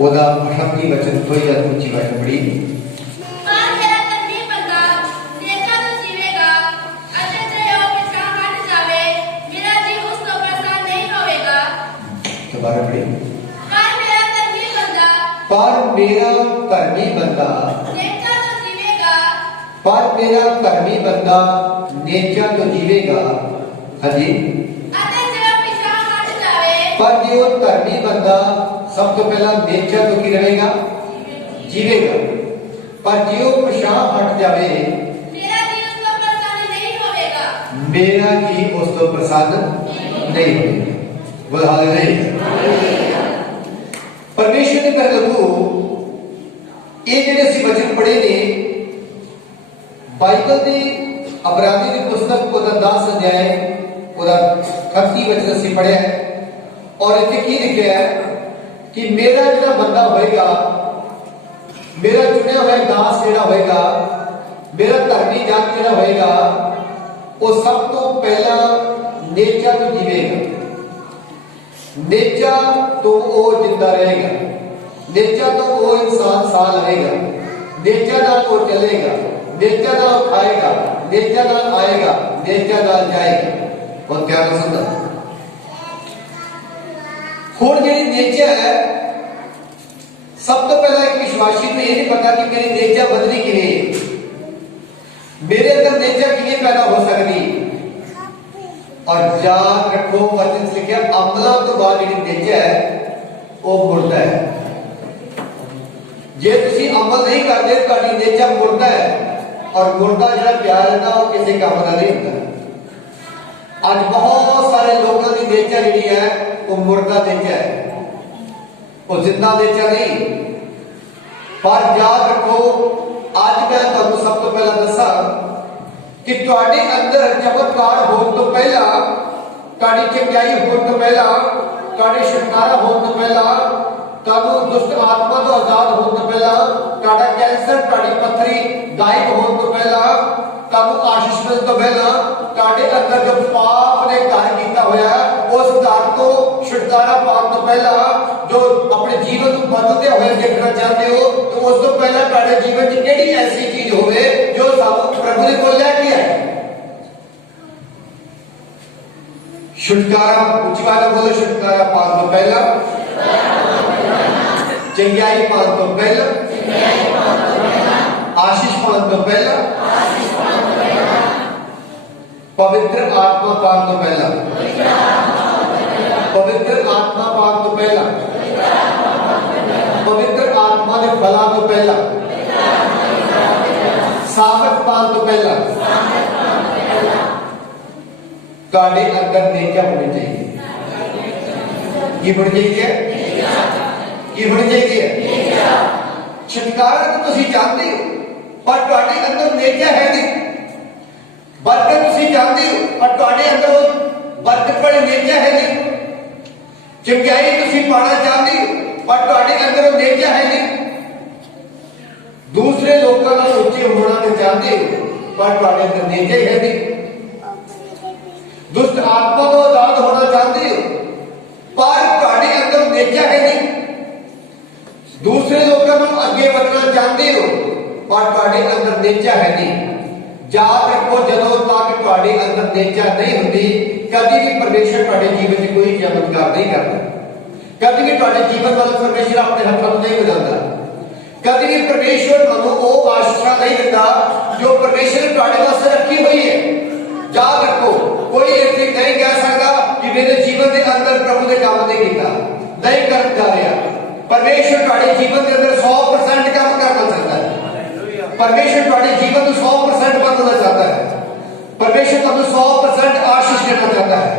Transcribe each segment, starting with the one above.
ਉਹਦਾ ਸ਼ਬਦੀ ਵਚਨ ਥੋੜੀ ਜਿਹੀ ਉੱਚੀ ਆਵਾਜ਼ ਨਾਲ ਪੜ੍ਹੀ। ਪਰ ਮੇਰਾ ਧਰਮੀ ਬੰਦਾ ਨੇਕਾਂ ਤੋਂ ਜੀਵੇਗਾ ਅਤੇ ਜੋ ਪਿਛਾਂਹ ਹਟ ਜਾਵੇ ਮੇਰਾ ਜੀ ਉਸ ਤੋਂ ਪ੍ਰਸੰਨ ਨਹੀਂ ਹੋਵੇਗਾ। ਦੁਬਾਰਾ ਪੜ੍ਹੀ। ਪਰ ਮੇਰਾ ਧਰਮੀ ਬੰਦਾ ਪਰ ਮੇਰਾ ਧਰਮੀ ਬੰਦਾ ਨੇਕਾਂ ਤੋਂ ਜੀਵੇਗਾ ਪਰ ਮੇਰਾ ਧਰਮੀ ਬੰਦਾ ਨੇਚਾ ਤੋਂ ਜੀਵੇਗਾ। ਹਾਂਜੀ। ਅਤੇ ਜੋ ਪਿਛਾਂਹ ਹਟ ਜਾਵੇ पर जो धर्मी बंदा सब तो पहला नेचर तो की रहेगा, जीवेगा। पर जो पछाण हट जावे मेरा जी उस तो प्रसन्न नहीं होवेगा। मेरा जी उस तो प्रसन्न नहीं होगा। बोल हालेलुया। परमेश्वर ने कर लगू ये जेडे ਅਸੀਂ वचन पढ़े ने बाइबल ਦੀ अबरानी ਦੀ पुस्तक ਉਹਦਾ 10 अध्याय ਉਹਦਾ 30 वचन ਅਸੀਂ पढ़िया है। और इतने की लिखा है कि मेरा जो बंदा होएगा, मेरा चुनिया हुआ दास जो होएगा, मेरा धर्मी जन जो होएगा, वो सब तो पहला नेचा तो जीवेगा। नेचा तो वो जिंदा रहेगा, नेचा तो वो इंसान साल रहेगा, नेचा नाल वो चलेगा, नेचा नाल खाएगा, नेचा नाल आएगा, नेचा नाल जाएगा। और क्या पसंद है हुण जी नेचा है। सब तो पहला एक विश्वासी को यह नहीं पता कि मेरी नेचा बदली किवें, मेरे अंदर नेचा किवें पैदा हो सकती। और याद रखो वचन से लिखा अमलों तो बाद जी नेचा है वो मुर्दा है। जे तुसी अमल नहीं करते तो नेचा मुर्दा है। और मुर्दा जो प्यार है वो किसी काम का नहीं होता। आज बहुत सारे लोगों की नेचा जी है वो मुर्दा नेचा है, वो जिंदा नेचा नहीं। पर याद रखो आज मैं तुहानू सब तो पहला दसा कि तुहाडे अंदर चमत्कार होने तो पहला, तुहाडी चंगाई होने तो पहला, तुहाडे छुटकारा होने तो पहला, तुहानू दुष्ट आत्मा तो आजाद होने तो पहला, तुहाडा कैंसर तुहाडी पत्थरी गायब होने तो पहला, तुहानू आशीष मिलने तो पहला, तुहाडे अंदर जो पाप ने घर किया होया उस घर तो छुटकारा पाने तो पहला, जो अपने जीवन को बदलते हुए देखना चाहते हो तो उस तो पहला तुहाडे जीवन में केड़ी ऐसी चीज होवे जो सानू प्रभु ने कोल लेके आए। छुटकारा उच्च वाले बोलो छुटकारा पाने तो पहला, चंगाई पाने तो पहला, आशीष पाने तो पहला, पवित्र आत्मा पान तो पहला, पवित्र आत्मा पान तो पहला, पवित्र आत्मा के फला तो पहला, सामर्थ पान तो पहला। तुहाडे अंदर नेचा होनी चाहिए। की होनी चाहिए? की होनी चाहिए? छुटकारा तो तुसीं चाहते हो पर तुहाडे अंदर नेचा है नहीं। बरकत तुसीं चाहते हो पर तुहाडे अंदर वो बरकत वाले नेचा है नहीं। चंगाई तुसीं पाना चाहते हो पर तुहाडे अंदर वो नेचा है नहीं। दूसरे लोगों नाल उच्चे होना तो चाहते हो पर तुहाडे अंदर नेचा ही है नहीं। दुष्ट आत्मा तो आजाद होना चाहते हो पर तुहाडे अंदर नेचा है नहीं। दूसरे लोगों नाल अगे बढ़ना चाहते हो पर तुहाडे अंदर नेचा है नहीं। याद रखो जदों तक तुहाडे अंदर नेचा नहीं होती कभी भी परमेश्वर तुहाडे जीवन में कोई चमत्कार नहीं करता। कभी भी तुहाडे जीवन वाल परमेश्वर अपने हाथों नहीं बदलता। कभी भी परमेश्वर तुहानू वो आशीषा नहीं देता जो परमेश्वर ने तुहाडे वास्ते रखी हुई है। याद रखो कोई ऐसे नहीं कह सकता कि मेरे जीवन के अंदर प्रभु ने काम नहीं किया, नहीं कर जा रहा। परमेश्वर तुहाडे जीवन के अंदर 100% काम करना चाहता है। परमेश्वर तुहाडे जीवन को 100% बदलना चाहता है। परमेश्वर तुहानू 100% आशीष देना चाहता है।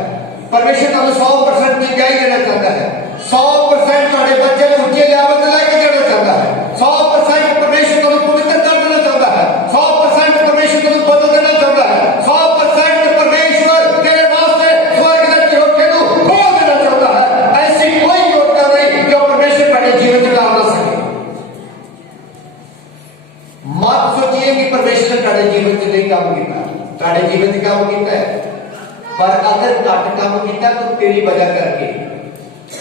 परमेश्वर तुहानू 100% चंगाई देना चाहता है। 100% तुहाडे बच्चे को ऊंचे लेवल पे लेके जाना चाहता है। 100% परमेश्वर तुहानू पवित्र कर देना चाहता है। 100% परमेश्वर तुहानू बदल देना चाहता है। 100% परमेश्वर तेरे वास्ते स्वर्ग के झरोखे को खोल देना चाहता है। ऐसी कोई योग्यता नहीं जो परमेश्वर तुहाडे जीवन में काम ना सके। मत सोचिए कि परमेश्वर ने तुहाडे जीवन में नहीं काम किया, तुहाडे जीवन में काम किया है पर अगर घट काम किया तो तेरी वजह करके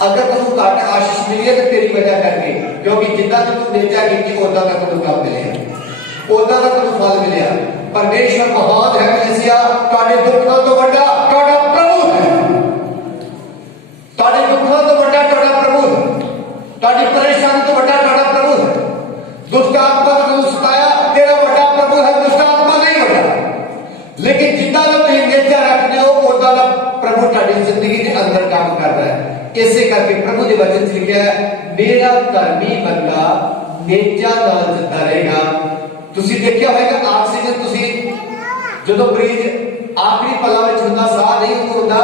अगर तुम घट आशीष मिली है तो तेरी वजह करके, क्योंकि जिदा तू नेचा की उदा का तेन काम मिले, उदा का तेन फल मिले। परमेश्वर महान है कलीसिया, तुहाडे दुखों तो बड़ा तुहाडा प्रभु है, तुहाडे दुखों तो बड़ा तुहाडा प्रभु है, तुहाडी परेशानी तो बड़ा तुहाडा प्रभु है। दुष्ट आत्मा ने तुम सताया, तेरा बड़ा प्रभु है, दुष्ट आत्मा नहीं बड़ा। लेकिन जिदा का तुम नेचा रखते हो उदा का प्रभु तुहाडी जिंदगी के अंदर काम कर रहा है। इसे करके प्रभु के वचन से लिखा है, मेरा धर्मी बंदा नेचा नाल जिंदा रहेगा। तुसी देखिया होगा ऑक्सीजन, तुसी जो मरीज आखिरी पलों में हुंदा, साह नहीं होंदा,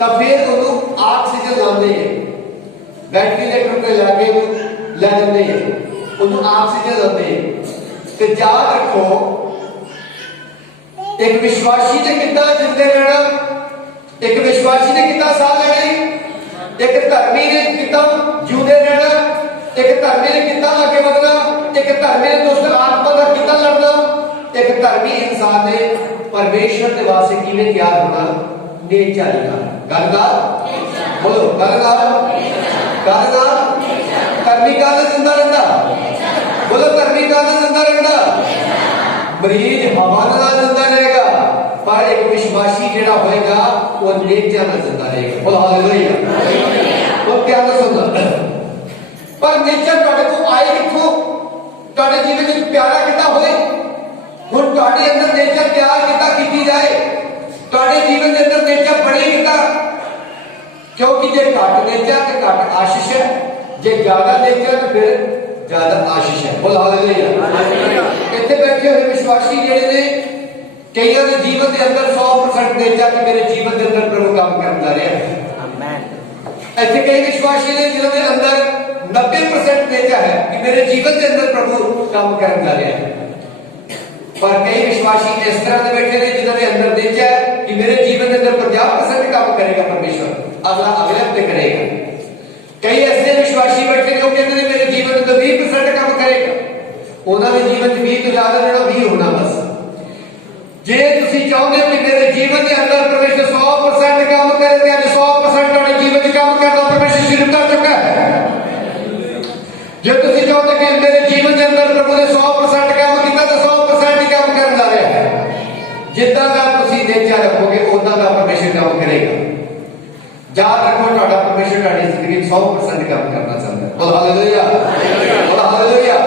तो फिर उन्होंने ऑक्सीजन लाते हैं, वेंटिलेटर पे लैके लै जाते हैं, उन्होंने ऑक्सीजन लाते हैं। तो याद रखो, एक विश्वासी ने कितना जिंदे रहना, एक विश्वासी ने कितना साह लेना, एक धर्मी ने कितना जीवते रहना, एक धर्मी ने कितना आगे बढ़ना, एक धर्मी ने दुष्ट आत्मा का कितना लड़ना, एक धर्मी इंसान ने परमेश्वर के वास्ते किवें तैयार होना, नेचा लिखा। गलगाल बोलो, गलगाल गलगाल। धर्मी का जिंदा रहता, बोलो धर्मी का जिंदा रहता। मरीज हवा नाल जिंदा रहेगा, पर एक विश्वासी जेड़ा होएगा वो नेचा नाल जिंदा रहेगा। बोलो हालेलुया। वो क्या सुनना, पर नेचर तुहाडे को आए किथों, तुहाडे जीवन में प्यारा कितना होए। हुण तुहाडे अंदर नेचर तैयार कितना कीती जाए, तुहाडे जीवन के अंदर नेचर बने कितना, क्योंकि जे घट नेचर ते घट आशीष है, जे ज्यादा नेचर तो फिर ज्यादा आशीष है। बोल हालेलुया। इत्थे बैठे हुए विश्वासी जेड़े ने, कईयां दे जीवन के अंदर 100% नेचर कि मेरे जीवन के अंदर प्रभु काम करता रहा है। ऐसे कई विश्वासी ने जिन्होंने अंदर 90% नेचा है कि मेरे जीवन के अंदर प्रभु काम करने रहे हैं। पर कई विश्वासी इस तरह से बैठे हैं जिन्होंने अंदर नेचा है कि मेरे जीवन के अंदर 50% काम करेगा परमेश्वर, अगला अगले हफ्ते करेगा। कई ऐसे विश्वासी बैठे जो कहते हैं मेरे जीवन में 20% काम करेगा, उन्होंने जीवन 20 तो ज्यादा देना 20 होना बस। जे तुसी चाहते हो कि मेरे जीवन के अंदर परमेश्वर 100% काम करे, तो आज 100% तुम्हारे जीवन में काम करना परमेश्वर शुरू कर चुका है। जे तुसी चाहते हो कि मेरे जीवन के अंदर प्रभु ने 100% काम किया, तो 100% ही काम करने जा रहा है। जितना का तुसी नेचा रखोगे उतना का परमेश्वर काम करेगा। याद रखो, तुम्हारा परमेश्वर तुम्हारी जिंदगी में 100% काम करना चाहता है। बोल हालेलुया, बोल हालेलुया।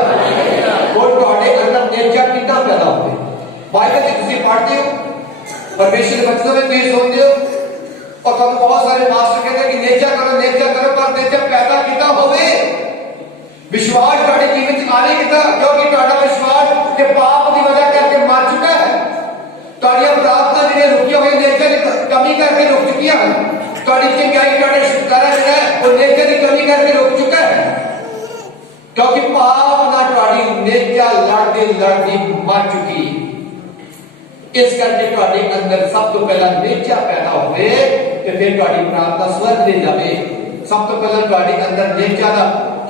और तुम्हारे अंदर नेचा कितना पैदा होता है, बाइबल में तुम पढ़ते हो, परमेश्वर के वचनों में तुम सुनते हो, और तुम बहुत सारे मास्टर कहते हैं कि नेचा करो, पर नेचा पैदा कितना होवे, विश्वास तुम्हारे जीवन में आने कितना, क्योंकि तुम्हारा विश्वास के पाप की वजह करके मर चुका है। तुम्हारी प्रार्थना जिन्हें रुकी हुई नेचा की कमी करके रुक चुकी है, तुम्हारी चंगाई तुम्हारे छुटकारा जो है वो नेचा की कमी करके रुक चुका है, क्योंकि पाप ना तुम्हारी नेचा लड़ती मर चुकी। इस करके तुम्हारे अंदर सब तो पहला नेचा पैदा होवे, तो फिर तुम्हारी प्रार्थना स्वर्ग दे जावे। सब तो पहला तुम्हारे अंदर नेचा का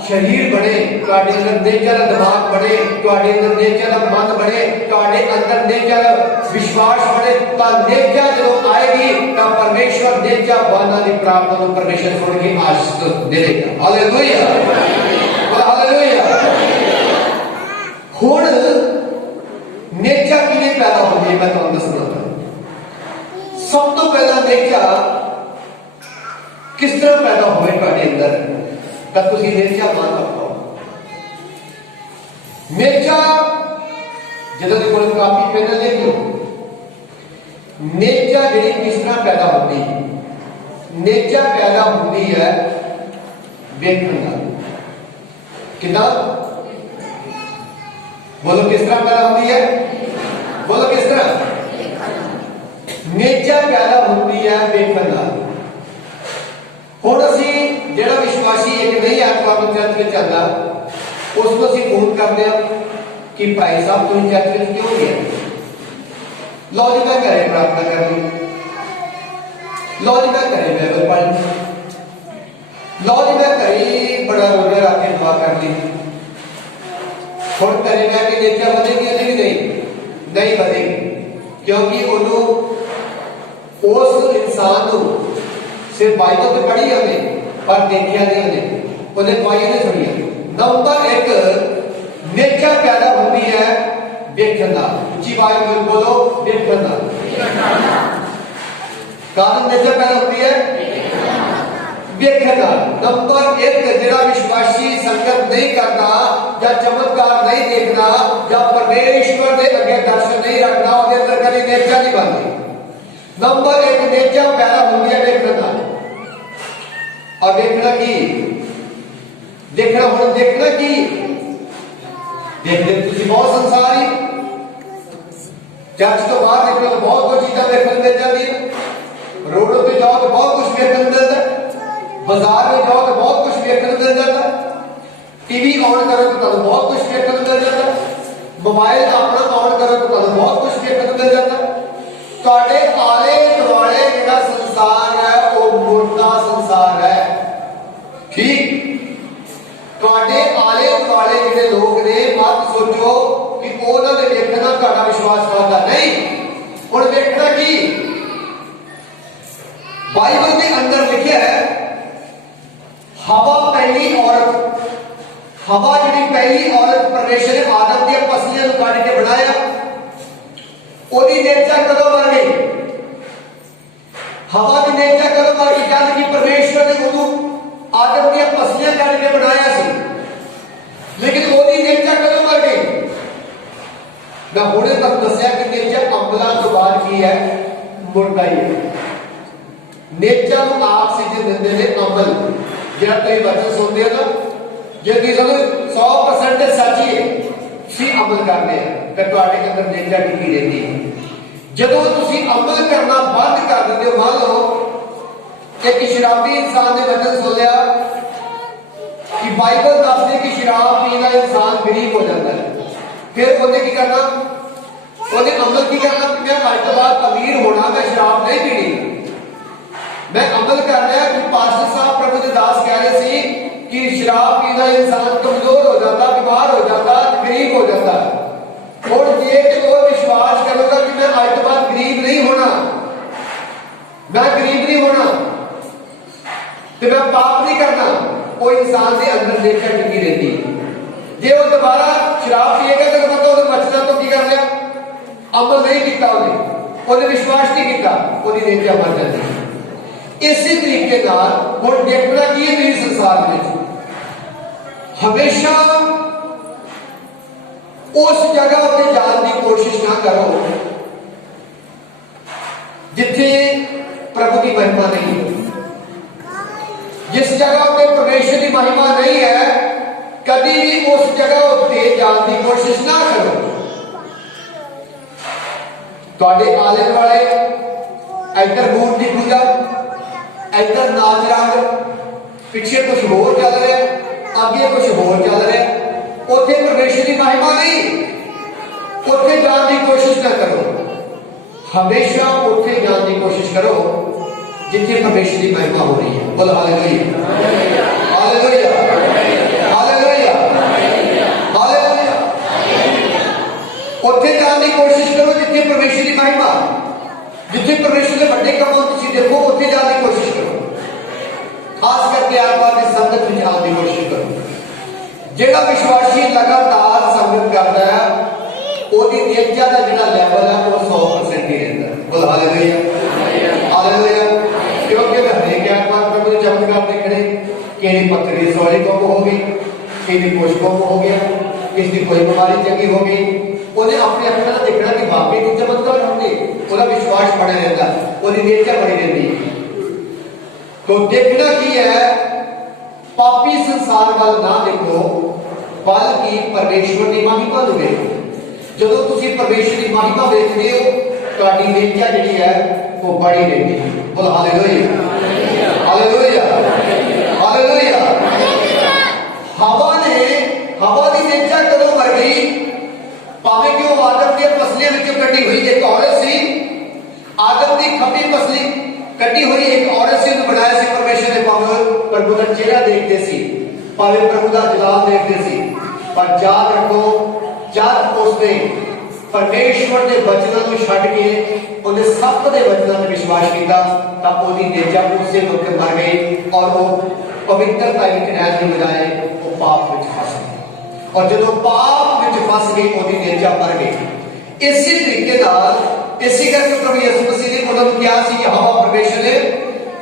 शरीर बने, तुम्हारे अंदर नेचा का दिमाग बने, तुम्हारे अंदर नेचा का मन बने, तुम्हारे अंदर नेचा का विश्वास बने। तो नेचा जो आएगी तो परमेश्वर नेचा बाना की प्रार्थना को परमेश्वर सुन के आशीष देगा। Hallelujah, hallelujah. हुण नेचा किवें पैदा होती है, मैं तुहानूं दसना। सब तो पहला नेचा किस तरह पैदा होवे तुहाडे अंदर, तां तुसीं नेचा मान रखो। नेचा जदों दे कोल कापी पेन लिख लो, नेचा जिहड़ी किस तरह पैदा होती है। नेचा पैदा होती है वेखण नाल। किदां? बोलो किस तरह पैदा होती है, बोलो किस तरह? नेचा पैदा होती है वेखण नाल। हुण असीं जिहड़ा विश्वासी एक नहीं ऐतवार नूं चर्च विच आंदा, उस नूं असीं फोन करदे हां कि भाई साहब तुसीं चर्च विच क्यों नहीं आए? लो जी मैं घरे प्रार्थना कर ली, लो जी मैं घरे बाइबल पढ़ ली, लो जी मैं घरे बड़ा रोजा रख के दुआ कर ली। हुण घरे जाके नेचा बधेगी नहीं बधेगी, क्योंकि उन्होंने उस इंसान को सिर्फ बाइबल तो पढ़ी हमने, पर देखिया नहीं उन्हें पाइया नहीं सुनिया। नंबर एक नेचा पैदा होती है देखण दा, उच्ची आवाज में बोलो देखण दा। कारण नेचा पैदा होती है देखण दा। नंबर एक जिहड़ा विश्वासी संगत नहीं करता या चमत्कार नहीं देखना या परमेश्वर के अगे दर्शन नहीं रखना उसके अंदर कभी नेचा नहीं बनती। नंबर एक नेचा पैदा होती है देखण दा। और देखना की देखना हम देखना की देखते तुम बहुत संसारी चर्च तो बाहर निकलो तो बहुत कुछ चीजें देखने मिल जाती है। रोडों पे जाओ तो बहुत कुछ देखने मिलता है। बाजार में जाओ तो बहुत कुछ देखने मिल जाता है। टीवी ऑन करो तो तुम्हें बहुत कुछ देखने मिल जाता है। मोबाइल अपना ऑन करो तो तुम्हें बहुत कुछ देखने मिल जाता है। ਤੁਹਾਡੇ ਆਲੇ ਦੁਆਲੇ ਜਿਹੜਾ ਸੰਸਾਰ ਹੈ ਉਹ ਮੁਰਦਾ ਸੰਸਾਰ ਹੈ। ਠੀਕ ਤੁਹਾਡੇ ਆਲੇ ਦੁਆਲੇ ਜਿਹੜੇ ਲੋਕ ਨੇ ਮਤ ਸੋਚੋ ਕਿ ਉਹਨਾਂ ਦੇ ਵੇਖਣਾ ਤੁਹਾਡਾ ਵਿਸ਼ਵਾਸ ਕਰਦਾ ਨਹੀਂ। ਹੁਣ ਵੇਖਣਾ ਕੀ ਬਾਈਬਲ ਦੇ ਅੰਦਰ ਲਿਖਿਆ ਹੈ ਹਵਾ ਪਹਿਲੀ ਔਰਤ ਹਵਾ ਜਿਹੜੀ ਪਹਿਲੀ ਔਰਤ ਪਰਮੇਸ਼ਰ ਨੇ ਆਦਮ ਦੀਆਂ ਪਸਲੀਆਂ ਨੂੰ ਕੱਢ ਕੇ ਬਣਾਇਆ ਉਹਦੀ ਨੇਚਾ ਕਦੋਂ ਮਰ ਗਈ। ਹਵਾ ਦੀ ਨੇਚਾ ਕਦੋਂ ਮਰ ਗਈ ਜਦ ਕਿ ਪਰਮੇਸ਼ਰ ਨੇ ਉਹਨੂੰ ਆਦਮ ਦੀਆਂ ਪਸਲੀਆਂ ਕੱਢ ਕੇ ਬਣਾਇਆ ਸੀ। ਲੇਕਿਨ ਉਹਦੀ ਨੇਚਾ ਕਦੋਂ ਮਰ ਗਈ। ਮੈਂ ਹੁਣੇ ਤੱਕ ਦੱਸਿਆ ਕਿ ਨੇਚਾ ਅੰਬਲਾਂ ਤੋਂ ਬਾਅਦ ਕੀ ਹੈ ਮੁਰਦਾ ਹੀ ਹੈ। ਨੇਚਾ ਨੂੰ ਆਕਸੀਜਨ ਦਿੰਦੇ ਨੇ ਅੰਬਲ। ਜਿਹੜਾ ਤੁਸੀਂ ਵਚਨ ਸੁਣਦੇ ਹੋ ਨਾ ਜੇ ਤੁਸੀਂ ਸਾਨੂੰ 100% ਸੱਚੀ ਹੈ ਤੁਸੀਂ ਅਮਲ ਕਰਦੇ ਆ ਤਾਂ ਤੁਹਾਡੇ ਅੰਦਰ ਨੇਚਾ ਟਿਕੀ ਰਹਿੰਦੀ ਹੈ। ਜਦੋਂ ਤੁਸੀਂ ਅਮਲ ਕਰਨਾ ਬੰਦ ਕਰ ਦਿੰਦੇ ਹੋ ਮੰਨ ਲਓ ਇੱਕ ਸ਼ਰਾਬੀ ਇਨਸਾਨ ਨੇ ਵਚਨ ਸੁਣਿਆ कि बाइबल दसदे कि शराब पीने वाला इंसान गरीब हो जाता है। फिर उन्हें की करना उन्हें अमल की करना कि मैं आज के बाद अमीर होना मैं शराब नहीं पीनी। मैं अमल कर रहा कि पास्टर साहब प्रभु के दास कह रहे थे कि शराब पीने वाला इंसान कमजोर हो जाता बीमार हो जाता गरीब हो जाता। और ये कि वो विश्वास करूंगा कि मैं आज के बाद गरीब नहीं होना मैं गरीब नहीं होना तो मैं पाप नहीं करना वो इंसान के अंदर नेचर टिकी रहती है। जे वो दोबारा शराब पिएगा तो मतलब उन्हें बचना तो की कर लिया अमल नहीं किया उन्हें विश्वास नहीं किया वो नेचर मर जाती है। इसी तरीके हुण देखना की है मेरे संसार में हमेशा उस जगह पर जाने की कोशिश ना करो जिथे प्रभु की महिमा नहीं है। जिस जगह पे परमेश्वर की महिमा नहीं है कभी भी उस जगह उत्ते जाने की कोशिश ना करो। तुहाडे आले दुआले इधर मूर्ति पूजा इधर नाच रंग पिछे कुछ होर चल रहा आगे कुछ होर चल रहा उत्थे परमेश्वर की महिमा नहीं उत्थे जाने की कोशिश ना करो। हमेशा उत्थे जाने की कोशिश करो जिथे परमेश्वर की महिमा हो रही है। बोलो हालेलुया हालेलुया हालेलुया हालेलुया। उत्थे जाने की कोशिश करो जिथे परमेश्वर की महिमा जिथे परमेश्वर के बड़े काम तुम देखो उत्थे जाने की कोशिश करो। खास करके आत्मा की संगत में जाने की कोशिश करो। जेड़ा विश्वासी लगातार संगत करता है ओदी नेचर का जिहड़ा लेवल है वो 100% ही रहता है। बोलो हालेलुया हालेलुया। क्योंकि हरेक आत्मा प्रभु ने चमत्कार देखने किसी पत्थरी सौरी गुम हो गई किसी कुछ गुम हो गया किसी कोई बीमारी चंगी हो गई उन्हें अपने अखियों से देखना कि वाकई की चमत्कार होंगे उसका विश्वास बने रहता उसकी नेचर बनी रहती है। तो देखना की है पापी संसार वाल ना देखो बल्कि परमेश्वर की महिमा को देखो। जो तुम परमेश्वर की महिमा देखते हो तुम्हारी नेचर जी है वो बड़ी रहती है। बोलो हालेलुया हालेलुया हालेलुया। हवा की नेचर कदों मर गई भावे कि वो आदम की पसलियां विचों कटी हुई एक औरत सी आदम की खब्बी पसली कटी हुई एक औरत सी उन्हें बनाया सी परमेश्वर ने भावे प्रभु का चेहरा देखते सी भावे प्रभु का जलाल देखते सी पर याद रखो जब उसने परमेश्वर के वचनों को छड्ड के उन्हें सब के वचनों पर विश्वास किया तब उसकी नेचर उसी वक्त मर गई और वो पवित्रता विच रहने की बजाय वो पाप विच फस गए और जो पाप विच फस गए उसकी नेचा मर गई। इसी तरीके नाल इसी करके प्रभु यीशु मसीह ने उन्होंने कहा सी यहोवा परमेश्वर ने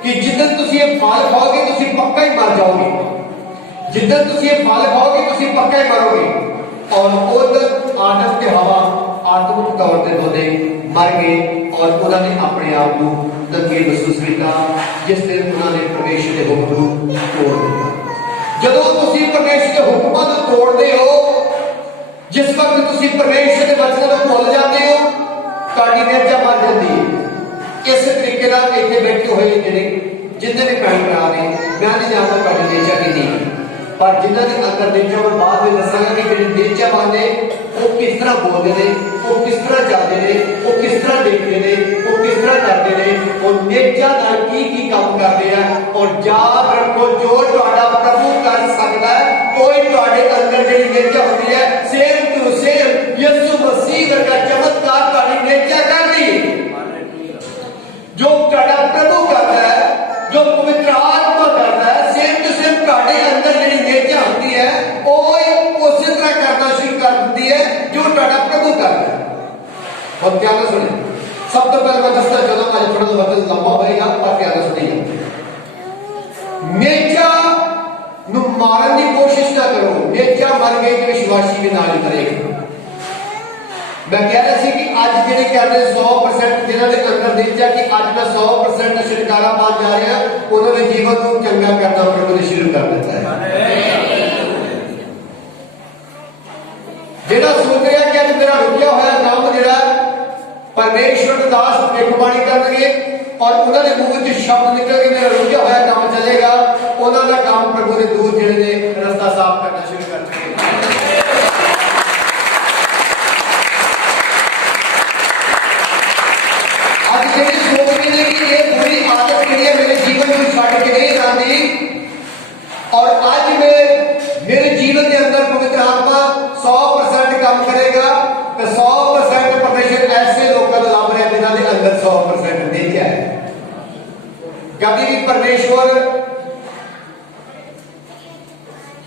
कि जिद्दन तुसीं ये फल खाओगे तुसीं पक्का ही मर जाओगे, जिद्दन तुसीं ये फल खाओगे तुसीं पक्का ही मरोगे। और उधर आदम ते हवा आत्मिक तौर पर दोने मर गए और उन्होंने अपने आप को नंगे महसूस किया जिस दिन उन्होंने परमेश्वर के हुक्म को तोड़ दिया। जदों तुसीं परमेश्वर के हुक्मां को तोड़ते हो, जिस वक्त तुसीं परमेश्वर के वचन को भुल जाते हो, तुहाडी नेचा मर जाती है। इस तरीके नाल इत्थे बैठे हुए जिहड़े जिन्ने भी भैन भरा ने मैं नहीं जानता तुहाडी नेचा किन्नी है, पर जिन्हों के अंदर नेचा मैं बाद में दसांगा कि जिहड़े नेचा वाले वो किस तरह बोलते हैं, वो किस तरह जाते हैं, वो किस तरह देखते हैं, वो किस तरह करते हैं, वो नेचा नाल की काम करते हैं। और याद रखो जो तुहाडा प्रभु कर सकता है कोई तुहाडे अंदर जिहड़ी नेचा होती है सेम टू सेम यीशु मसीह वर्गा चमत्कार तुहाडी नेचा कर दी। जो तुहाडा प्रभु करता है, जो पवित्र आत्मा करता है, सेम टू सेम तुहाडे अंदर जिहड़ी नेचा होती है वो उसी तरह करना शुरू कर देती है जो तुहाडा प्रभु करता है। और ध्यान से सुने, सब तो पहले मैं दसना चाहता हूं, आज थोड़ा वचन लंबा होएगा पर ध्यान से सुनिए। नेचा नु मारन की कोशिश ना करो, नेचा मर गई तो विश्वासी भी नाल करेगा। मैं कह रहा सी कि आज जिहड़े कहते 100% जिन्हां दे अंदर नेचा कि आज मैं 100% छुटकारा पान जा रहा उन्होंने जीवन को चंगा करना प्रभु ने शुरू कर दिता है। जिहड़ा सोच रहा कि आज मेरा रुकिया होया काम जिहड़ा परमेश्वर के दास भविष्यवाणी करनगे और उन्होंने मुंह से शब्द निकल के मेरा रुकिया होया काम चलेगा, उन्होंने काम प्रभु ने दूर जिहड़े ने रास्ता साफ करना शुरू कर दिया। आज जिहड़ी सोचते हैं कि ये बुरी आदत जिहड़ी है मेरे जीवन में छड्ड के नहीं जाती और आज मेरे जीवन के अंदर पवित्र आत्मा 100% काम करेगा तो 100% परमेश्वर ऐसे लोगों को लाभ रहा है जिन्होंने अंदर 100% नेचा है। कभी भी परमेश्वर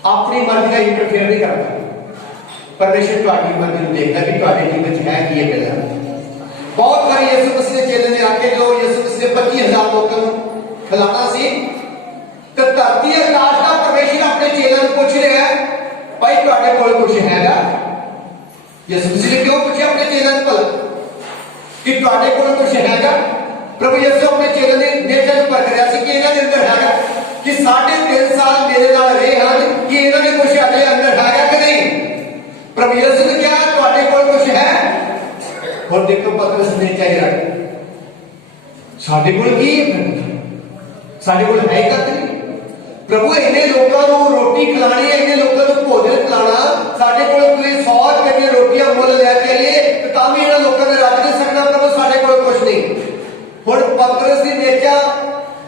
अपनी मर्जी का इंटरफेयर नहीं करता, परमेश्वर तुहाडी मर्जी को देखता कि तुहाडे जीवन में है कि पहला। बहुत बार यीशु मसीह ने चेले ने आके जो यीशु मसीह ने 25,000 लोगों को खिलाना सी तो धरती आकाश का परमेश्वर अपने चेलों को पूछ रहा है भाई तुहाडे कोल कुछ हैगा। यीशु मसीह ने क्यों पूछा अपने चेलों को कि तुहाडे कोल कुछ हैगा। प्रभु यीशु अपने चेलों ने नेचा को परख रहा सी कि इन्हां दे अंदर हैगा कि 3.5 साल मेरे नाल रहे हैं कि इन्हां दे कुछ अजे अंदर हैगा कि नहीं। प्रभु यीशु ने कहा तुहाडे कोल कुछ है। और देखो पतरस ने चाहिए रख साडे कोल की है, साडे कोल है ही नहीं। प्रभु इन्हें लोगों को रोटी खिलानी है, इन्हें लोगों को भोजन खिलाना, साडे कोल कोई 100 रुपए की रोटियां मुल लेके आइए तो तां भी इन्हां लोगों ने रज नहीं सकना। प्रभु साडे कोल कुछ नहीं। हुण पतरस दी नेचा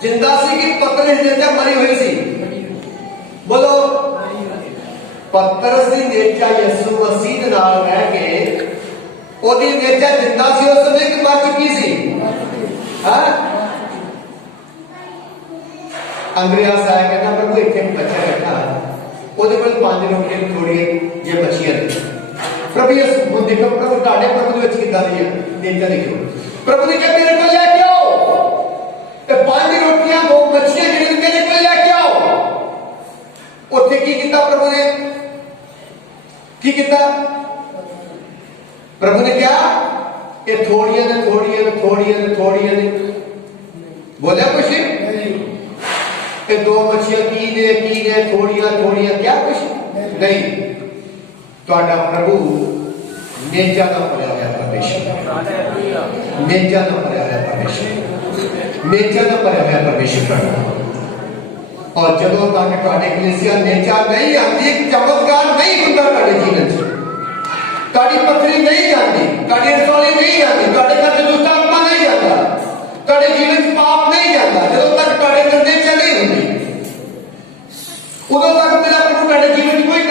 जिंदा सी कि पतरस दी नेचा मरी हुई सी? बोलो, पतरस दी नेचा यीशु मसीह दे नाल रह के ओदी नेचा जिंदा सी उस समय कि मर चुकी सी। हां, अंद्रयास आया कहना प्रभु इतने बच्चा बैठा ओदे कोल 5 रोटियां थोड़ी जे बचियां प्रभु ये वो देखो प्रभु ताड़े प्रभु दे विच किदां दी नेचा देखो। प्रभु ने कहा मेरे को लेके आओ ते 5 रोटियां 2 बचियां जेड़े मेरे को लेके आओ। ओथे की कीता प्रभु ने, की कीता प्रभु ने? क्या ये थोड़ियां ने थोड़ियां ने थोड़ियां ने थोड़ियां ने बोला कुछ कि 2 मछलियां की ने थोड़ियां थोड़ियां क्या कुछ नहीं। तुहाडा प्रभु नेचा दा भरिया होया परमेश्वर, नेचा दा भरिया होया परमेश्वर, नेचा दा भरिया होया परमेश्वर। और जदों तक तुहाडे कलीसिया नेचा नहीं आती, चमत्कार नहीं हुंदा तुहाडे जीवन च, तुहाडी पत्नी नहीं जाती, तुहाडी रसोई नहीं जाती, तुहाडे घर च दुष्ट आत्मा नहीं जाता, तुहाडे जीवन च पाप नहीं जाता। जदों तक तुहाडे अंदर नेचा नहीं हुंदी उदों तक मेरा प्रभु तुहाडे जीवन में कोई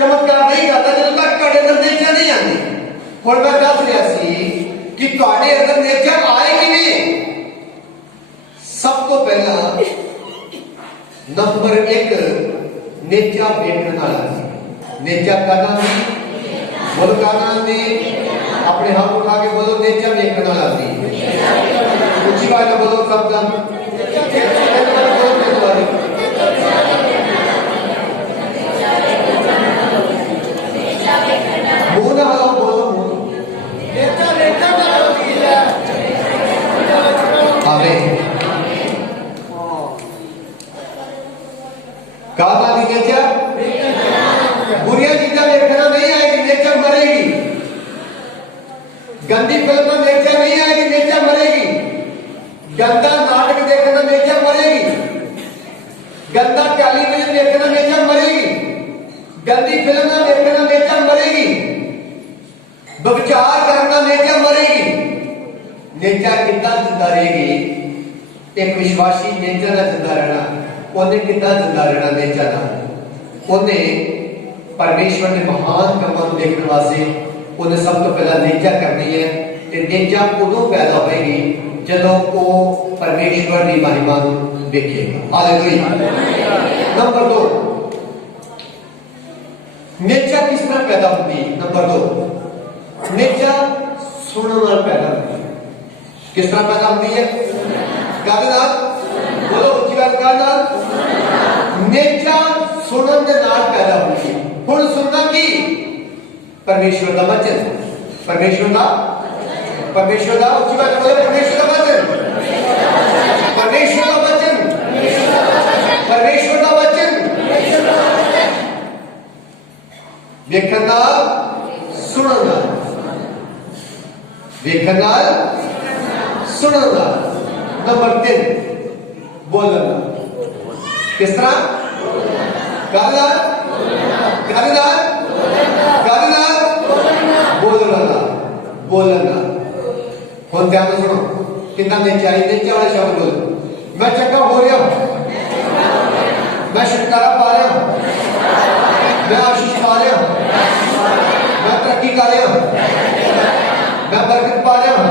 चमत्कार नहीं करता, जदों तक तुहाडे अंदर नेचा नहीं आती। हुण मैं दस रहा सी कि तुहाडे अंदर नेचा आए किवें। सब तो पहला नंबर 1 नेचा देखने वाला सी। नेचा कहना सी, बोलो कहना सी, अपने हाथ उठा के बोलो नेचा देखने वाला सी। ऊंची आवाज में बोलो सब जन। मुंह ना हलाओ, बोलो मुंह। आमीन। कहना दी नेचा बुरिया चीजें देखना नहीं आएगी, नेचर मरेगी। गंदी फिल्म नेचर नहीं आएगी, नेचर मरेगी। गंदा नाटक देखना नेचर मरेगी। गंदा टेलीविजन देखना नेचर मरेगी। गंदी फिल्म देखना नेचर मरेगी। व्यभिचार करना नेचर मरेगी। नेचर कितना जिंदा रहेगी? एक विश्वासी नेचर का जिंदा रहना, उन्हें कितना जिंदा रहना नेचर का? उन्हें परमेश्वर के महान कामों को देखने वास्ते उन्हें सब तो पहला नेचा करनी है। ते नेचा उदों पैदा होएगी जदों वो परमेश्वर की महिमा देखेगा। हालेलुया। नंबर 2 नेचा किस तरह पैदा होती है? नंबर 2 नेचा सुनने वाला पैदा होती है। किस तरह पैदा होती है? कहना बोलो ऊंची बात कहना। नेचा सुनने के नाल पैदा होती है। हुण सुनना की परमेश्वर का वचन, परमेश्वर का ऊंची बात बोलो, परमेश्वर का वचन, परमेश्वर का वचन, परमेश्वर का वचन। देखना सुनना, देखना सुनना। नंबर 3 बोलना। किस तरह? कहना कहना कहना बोलना बोलना। हम ध्यान से सुनो कितना नेचा नेचा वाले शब्द बोलो। मैं चक्का हो रहा हूं, मैं छुटकारा पा रहा हूं, मैं आशीष पा रहा हूं, मैं तरक्की कर रहा हूं, मैं बरकत पा रहा हूं,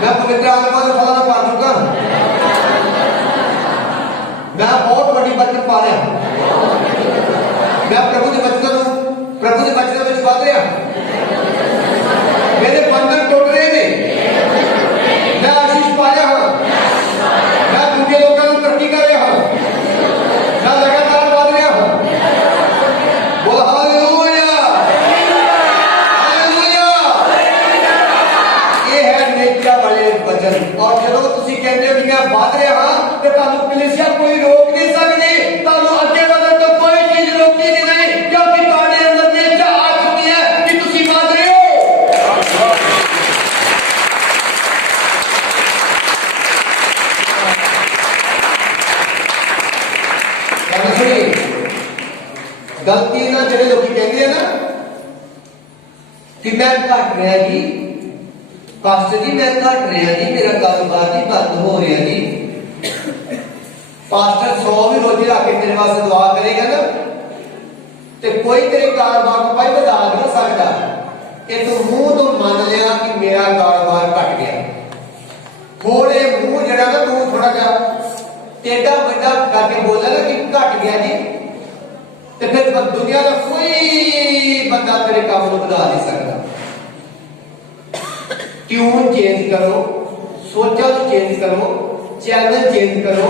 मैं पवित्र आत्मा से फलाना पा चुका हूं, मैं बहुत बड़ी बरकत पा रहा हूं, मैं प्रभु के वचन में बात रहा हूं, मेरे बंधन टूट रहे हैं, मैं आशीष पा रहा हूं, मैं दूसरे लोगों को तरक्की कर रहा हूं, मैं लगातार बढ़ रहा हूं। बोलो हालेलुया, हालेलुया। ये है नेचा वाले वचन। और जब तुम कहते हो कि मैं बढ़ रहा हूं तो तुम कलीसिया कोई रोक नहीं सकती, तुम आगे बढ़ने तो कोई चीज रोकती नहीं, क्योंकि तुम्हारे अंदर नेचा आ चुकी है कि तुम बढ़ रहे हो। गलती ना जो लोग कहते हैं ना कि मैं घट रहा जी, पास्टर जी मैं घट रहा जी, मेरा कारोबार जी बंद हो रहा जी। पास्टर 100 भी रोजे आके तेरे वास्ते दुआ करेगा ना तो कोई तेरे कारोबार को भाई बता नहीं सकता कि तू मुंह तो मान लिया कि मेरा कारोबार घट गया। थोड़े मुंह जरा ना तू थोड़ा जा टेढ़ा मेढ़ा करके बोला ना कि घट गया जी, तो फिर दुनिया का कोई बंदा तेरे काम को बता नहीं सकता। ट्यून चेंज करो, सोचा तो चेंज करो, चैनल चेंज करो,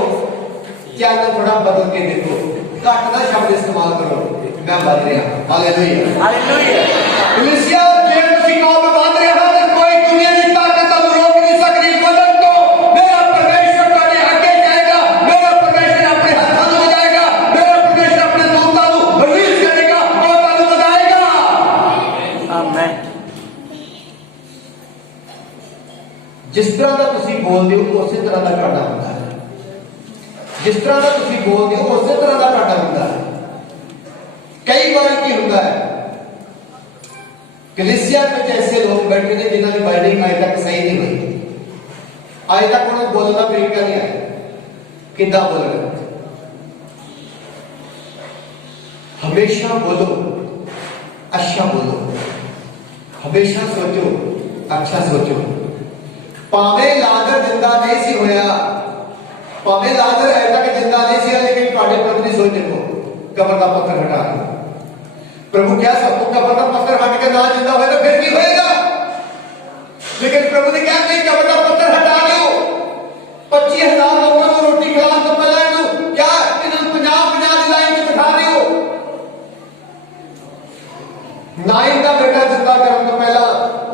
चैनल थोड़ा बदल के देखो, घट ना शब्द इस्तेमाल करो, मैं बढ़ रहा। Hallelujah, hallelujah. कलीसिया जे तुसी कहो मैं बढ़ रहा तो कोई दुनिया की ताकत तुम रोक नहीं सकती। बदल तो मेरा परमेश्वर तुम्हारे आगे जाएगा, मेरा परमेश्वर अपने हाथों में जाएगा, मेरा परमेश्वर अपने दूतों को रिलीज करेगा और तुम बताएगा। आमीन। जिस तरह का तुसी बोलते हो उसी तरह का घाटा होता है। जिस तरह का तुसी बोलते हो उसी तरह का घाटा होता है। कई बार की होता है कलीसिया में ऐसे लोग बैठे थे जिन्होंने बाइबिल आज तक सही नहीं हुई, आज तक उन्हें बोलना तरीका नहीं आया कितना बोलना। हमेशा बोलो, अच्छा बोलो, हमेशा सोचो, अच्छा सोचो। पावे लाजर जिंदा नहीं सी होया, पावे लाजर आज तक जिंदा नहीं सी, लेकिन ਤੁਹਾਡੇ प्रभु की सोच देखो, कबर का पत्थर हटा दो। प्रभु क्या सबको कबर का पत्थर हट के ना जिंदा होएगा फिर की होएगा? लेकिन प्रभु ने क्या नहीं, कबर का पत्थर हटा दो। 25,000 लोगों को रोटी खिलाने तो पहले इन्हों क्या इन्होंने 50 की लाइन में बिठा रहे हो। नाइन का बेटा जिंदा करने तो पहला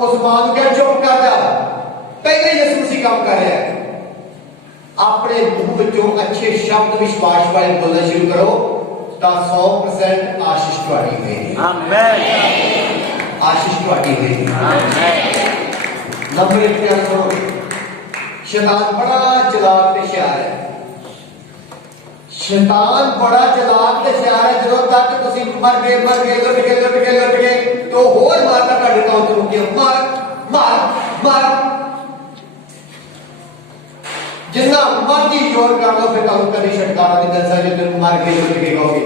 उस मां को क्या चुप कर दिया? पहले यीशु मसीह काम कर रहा है। अपने मुंह विचों अच्छे शब्द विश्वास वाले बोलना शुरू करो, तो 100% आशीष तुहाडी होएगी। आमीन। आशीष तुहाडी होएगी। आमीन। नंबर 1 पे सुनो, शैतान बड़ा चालाक ते होशियार है। शैतान बड़ा चालाक ते होशियार है। ਜਦੋਂ तक ਤੁਸੀਂ मर गए लुट गए तो होर मारता ਤੁਹਾਡੇ ਤੋਂ ਚੁੱਕ के मार जिन्ना मर्जी जोर कर लो, फिर तुम कभी छुटकारा नहीं मिल सकता। जो मर गए लुट के कहोगे,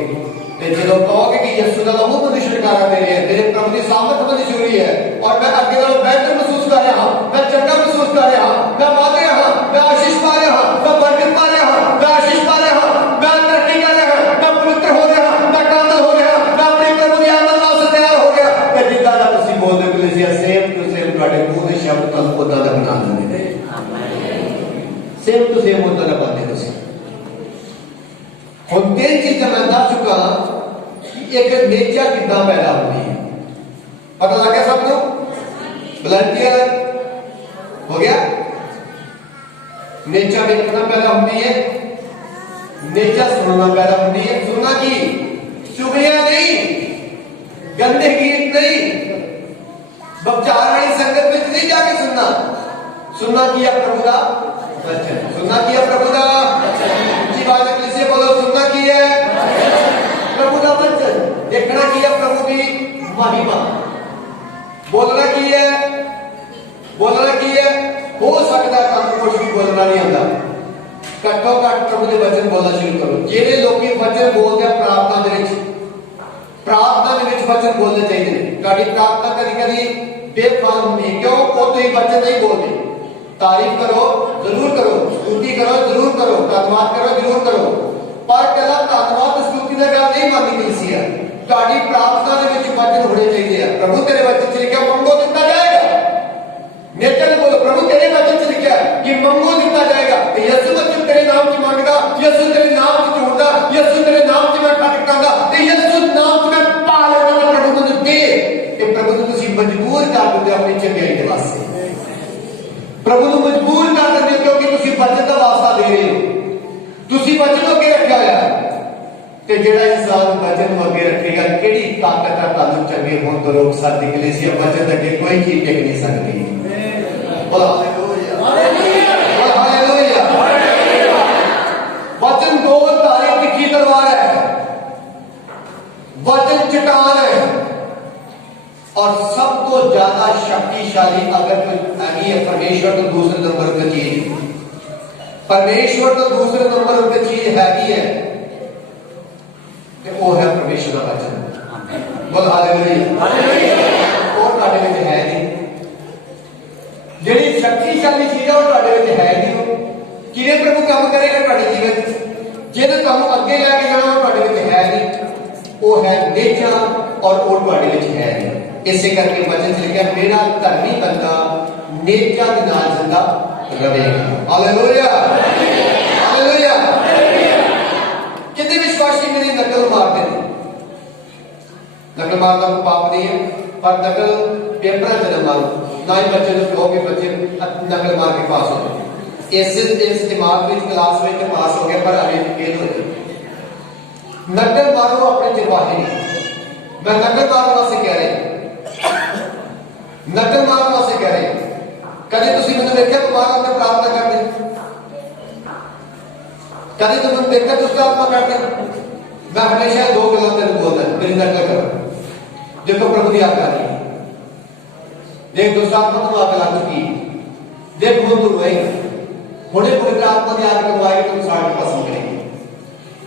जो कहोगे कि यीशु का लहू मुझे छुटकारा दे रही है, मेरे प्रभु की सामर्थ मंजूरी है और मैं अगे वालों बेहतर महसूस कर रहा हूं, मैं चंगा महसूस कर रहा हूं, मैं वध रहा हूं, मैं आशीष पा रहा हूं, मैं बरकत पा रहा हूं, मैं आशीष पा रहा हूं, मैं तरक्की कर रहा हूं, मैं पवित्र हो रहा हूं, मैं कामिल हो रहा हूं, मैं अपने प्रभु की आमद वास्ते तैयार हो गया। ते जिद्दां दा तुसीं बोलदे हो कलीसिया सेम टू सेम तुहाडे मूंह दे शब्द तुहानूं उदां दा बना देंगे। सेम टू सेम उदां दा बनदे तुसीं। हुण 3 चीज़ां मैं दस चुका एक नेचा कितना पैदा होती है, पता लग गया सबको? वॉलंटियर हो गया। नेचा में कितना पैदा होती है? नेचा सुनना पैदा होती है। सुनना की चुगलियां नहीं, गंदे गीत नहीं, बकचार वाली संगत में नहीं जाके सुनना। सुनना किया प्रभु का वचन, सुनना किया प्रभु का जी बात कलीसिया बोलो, सुनना की है प्रभु का वचन, देखना की है प्रभु की महिमा, बोलना की है हो सकता है तुम कुछ भी बोलना नहीं आता, घट्टो घट प्रभु के वचन बोलना शुरू करो। जेडे लोग वचन बोलते हैं प्रार्थना के वचन बोलने चाहिए। तुहाडी प्रार्थना कभी कभी बेफाल होती है, क्यों? वो तुम वचन नहीं बोलते। तारीफ करो जरूर करो, स्तुति करो जरूर करो, धन्यवाद करो जरूर करो, पर कला धन्यवाद स्तुति का गल नहीं मानी कलीसिया। तुहाडी प्रार्थना दे विच वचन होने चाहिए। प्रभु तेरे वचन च लिखा मंगो दिता जाएगा। नेचर बोलो, प्रभु तेरे वचन च लिखा कि मंगो दिता जाएगा। यीशु वचन तेरे नाम च मांगदा, यीशु तेरे नाम च ढूंढदा, यीशु तेरे नाम च मैं खटकांदा, ते यीशु नाम च मैं पा लेना। प्रभु मुझे दे कि प्रभु को तुसी मजबूर कर दिंदे अपनी चंगाई दे वास्ते। प्रभु को मजबूर कर देंगे क्योंकि तुसी वचन का वास्ता दे रहे हो, तुसी वचन अगे रखा होया। ते जेड़ा इंसान वचन अगे रखेगा, केड़ी ताकत है तानू चंगे होण तो रोक सकदी? कलीसिया वचन अगे कोई चीज टिक नहीं सकती। बोलो हालेलुया, बोलो हालेलुया। वचन दो धारी तिखी तलवार है, वचन चट्टान है और सब तो ज्यादा शक्तिशाली अगर कोई है परमेश्वर तो दूसरे नंबर पर चीज, परमेश्वर तो दूसरे नंबर पर चीज है तो वो है परमेश्वर का वचन। बोल हालेलुया। और ਤੁਹਾਡੇ ਵਿੱਚ है नहीं, ਜਿਹੜੀ शक्तिशाली चीज है वो ਤੁਹਾਡੇ ਵਿੱਚ है नहीं। किने प्रभु काम करेगा ਤੁਹਾਡੇ जीवन ਜਿਹਨੇ ਤੁਹਾਨੂੰ ਅੱਗੇ ਲੈ ਕੇ ਜਾਣਾ ਉਹ ਤੁਹਾਡੇ ਵਿੱਚ है नहीं, वो है नेचा और वो ਤੁਹਾਡੇ ਵਿੱਚ है नहीं। इसे करके वचन से लिखा मेरा धर्मी बंदा नेचा के नाल जिंदा रहेगा। Hallelujah, hallelujah. कितने विश्वासी मेरी नकल मारते हैं? नकल मारना को पाप नहीं है, पर नकल पेपर च मारो ना ही बच्चे को कहोगे बच्चे नकल मार के पास हो गए। इस दिमाग में क्लास में पास हो गया पर अभी फेल हो गए। नकल मारो अपने चिरवाहे नहीं। मैं नकल मारने वास्ते कह रहे नकल मारने वास्ते कह रहे कभी तुसी मैंने देखा तुम्हारा अंदर प्रार्थना करते, कभी तुमने देखा दुष्ट आत्मा करते? मैं हमेशा दो गलत तेरे बोलता है, मेरी नकल करो। देखो प्रभु की आज्ञा नहीं, देख दुष्ट आत्मा तुम आगे लागू की, देख वो तू रोएगा, थोड़े पवित्र आत्मा की आगे लगवाएगी तुम साढ़े पसंद करेंगे।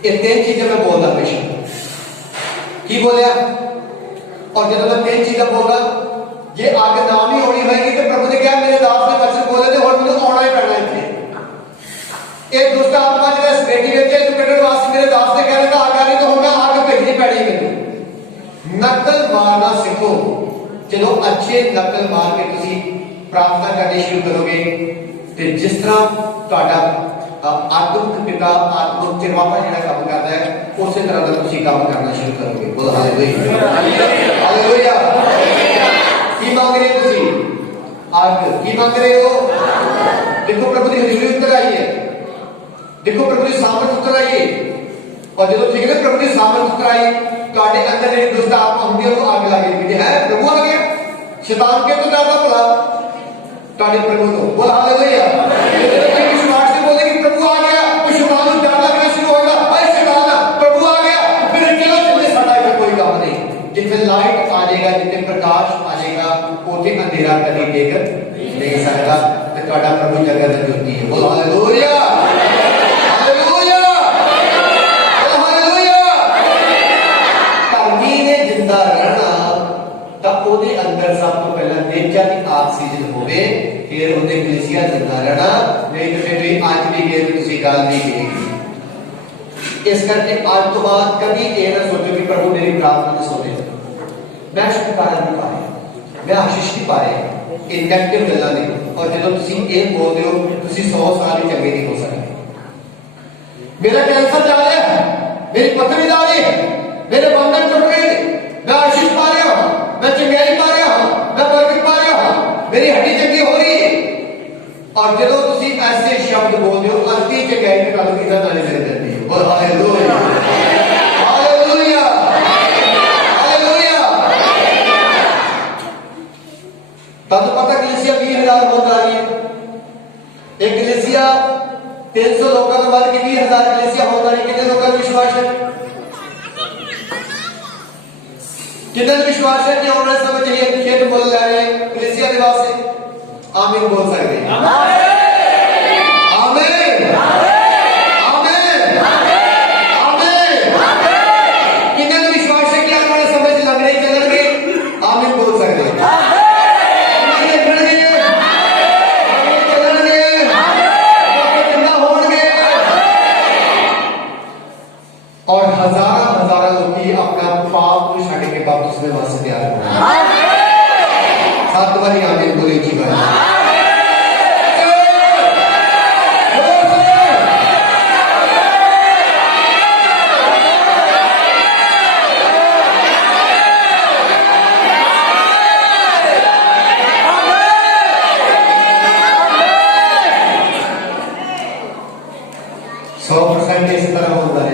ये 3 चीजें मैं बोलता हमेशा की बोलिया, और जब मैं 3 चीजें बोला ये आगे नाम ही होनी होगी तो प्रभु ने क्या मेरे दास ने वचन बोले थे और मुझे आना ही पड़ना है। एक दुष्ट आत्मा जो है बेटी बेटे कटने वास्ते ਜਦੋਂ ਅੱਛੇ ਨਕਲ ਮਾਰ ਕੇ ਤੁਸੀਂ ਪ੍ਰਾਰਥਨਾ ਕਰਨੀ ਸ਼ੁਰੂ ਕਰੋਗੇ ਤੇ ਜਿਸ ਤਰ੍ਹਾਂ ਤੁਹਾਡਾ ਆਤਮਿਕ ਪਿਤਾ ਆਤਮਿਕ ਚਿਰਵਾਪਾ ਜਿਹੜਾ ਕੰਮ ਕਰਦਾ ਹੈ ਉਸੇ ਤਰ੍ਹਾਂ ਦਾ ਤੁਸੀਂ ਕੰਮ ਕਰਨਾ ਸ਼ੁਰੂ ਕਰੋਗੇ। ਬੋਲ ਹਾਲੇਲੂਇਆ ਹਾਲੇਲੂਇਆ। ਕੀ ਮੰਗ ਰਹੇ ਤੁਸੀਂ? ਅੱਗ। ਕੀ ਮੰਗ ਰਹੇ ਹੋ? देखो प्रभु की हजूरी उतर आई है, देखो प्रभु की सामर्थ उतर आई है। और जो ठीक है प्रभु की सामर्थ उतर आई ਤੁਹਾਡੇ ਅੰਦਰ ਜਿਹੜੀ ਦੁਸ਼ਟ ਆਤਮਾ ਹੁੰਦੀ ਹੈ ਉਹ ਅੱਗ ਲੱਗ ਜਾਂਦੀ ਹੈ। प्रभु आ गया, शैतान के तो ज्यादा भला ਤੁਹਾਡੇ प्रभु ਤੋਂ। बोल हालेलुया। ये विश्वास से बोले कि प्रभु आ गया तो शैतान को डर लगना शुरू होगा। भाई शैतान प्रभु आ गया फिर चलो चले साडा इधर कोई काम नहीं। जिथे लाइट आ जाएगा जिथे प्रकाश आ जाएगा उथे अंधेरा कभी देख नहीं सकता। ਤੁਹਾਡਾ ਪ੍ਰਭੂ ਜਗਤ ਦੀ ਜੋਤੀ ਹੈ। ਬੋਲ ਹਾਲੇਲੂਇਆ ਹਾਲੇਲੂਇਆ ਹਾਲੇਲੂਇਆ। ਧਰਤੀ ਨੇ ਜਿੰਦਾ ਰਹਿਣਾ ਤਾਂ ਉਹਦੇ ਅੰਦਰ ਸਭ ਤੋਂ ਪਹਿਲਾਂ ਨੇਚਾ ਦੀ ਆਕਸੀਜਨ ਹੋਵੇ ਫਿਰ ਉਹਦੇ ਕਲੀਸਿਆ ਜਿੰਦਾ ਰਹਿਣਾ। ਨਹੀਂ ਤਾਂ ਫਿਰ ਵੀ ਅੱਜ ਵੀ ਗਏ ਤੁਸੀਂ ਗੱਲ ਨਹੀਂ ਕੀਤੀ। ਇਸ ਕਰਕੇ ਅੱਜ ਤੋਂ ਬਾਅਦ ਕਦੀ ਇਹ ਨਾ ਸੋਚੋ ਕਿ ਪ੍ਰਭੂ ਮੇਰੀ ਪ੍ਰਾਰਥਨਾ ਨਹੀਂ ਸੁਣੇ, ਮੈਂ ਛੁਟਕਾਰਾ ਨਹੀਂ ਪਾ ਰਿਹਾ, ਮੈਂ ਆਸ਼ੀਸ਼ ਨਹੀਂ ਪਾ ਰਿਹਾ। ਇਹ ਨੈਗੇਟਿਵ ਗੱਲਾਂ ਨੇ। और जो तुसी ये बोलते हो तुसी 100 साल ही चंगे नहीं हो सकते। मेरा कैंसर जा रहा है, मेरी पत्नी जा रही है, मेरे बंधन टूट गए, मैं आशीष पा रहा हूं, मैं चंगाई पा रहा हूं, मैं बरकत पा रहा हूं, मेरी हड्डी चंगी हो रही है। और जो तुसी ऐसे शब्द बोलते हो अति चंगाई के कारण कितना नाले मिल जाती है। बोल हालेलुया हालेलुया हालेलुया। तब पता कलीसिया 20,000 होता आ रही है। एक कलीसिया 300 लोगों के बाद 20,000 कलीसिया होता रही। कितने लोगों का विश्वास है? कितने विश्वास है कि होना समय चाहिए? खेत बोल रहे हैं कलीसिया दिवस से आमीन बोल सकते हैं। आमीन आमीन आमीन। कितने विश्वास है कि हमारे समय से लग रही चल रही आमीन बोल सकते हैं। और हजारा लोग अपना पाप को छड़ के वापस में वास्ते तैयार हो। 7 बारी आमीन बोले जी भाई। इस तरह होता है।